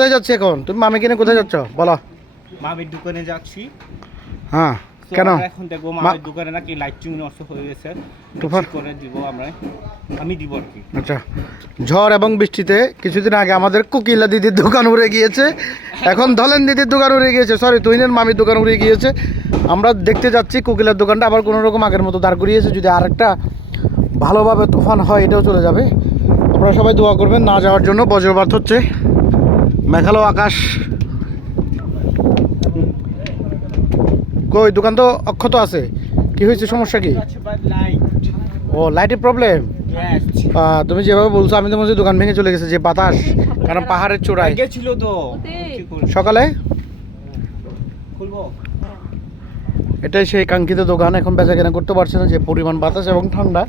কোথায় যাচ্ছি এখন? তুমি মামি কিনে কোথায় যাচ্ছ বলো? মামির দোকানে যাচ্ছি। হ্যাঁ, কেন? এখন দেখবো মামির দোকানে নাকি লাইটিং নষ্ট হয়ে গেছে, তুফান করে দিব আমি দিব আর কি। আচ্ছা, ঝড় এবং বৃষ্টিতে কিছুদিন আগে আমাদের কোকিলা দিদির দোকান উড়ে গিয়েছে, এখন ধলেন দিদির দোকান উড়ে গিয়েছে, সরি তুহিনের মামির দোকান উড়ে গিয়েছে। আমরা দেখতে যাচ্ছি কোকিলার দোকানটা আবার কোনো রকম আগের মতো দাঁড় করিয়েছে, যদি আরেকটা ভালোভাবে তুফান হয় এটাও চলে যাবে। আপনারা সবাই দোয়া করবেন না যাওয়ার জন্য, বজ্রপাত হচ্ছে, মেঘালো আকাশ। কই দোকান তো অক্ষত আছে, কি হয়েছে, সমস্যা কি? ও লাইটের প্রবলেম। তুমি যেভাবে বলছো আমি তো মনে হচ্ছে দোকান ভেঙে চলে গেছে, যে বাতাস, কারণ পাহাড়ের চূড়ায় গেছিল তো সকালে। খুলবো। এটাই সেই কাঙ্ক্ষিত দোকান, এখন বেচা কেনা করতে পারছে না যে পরিমাণ বাতাস এবং ঠান্ডা।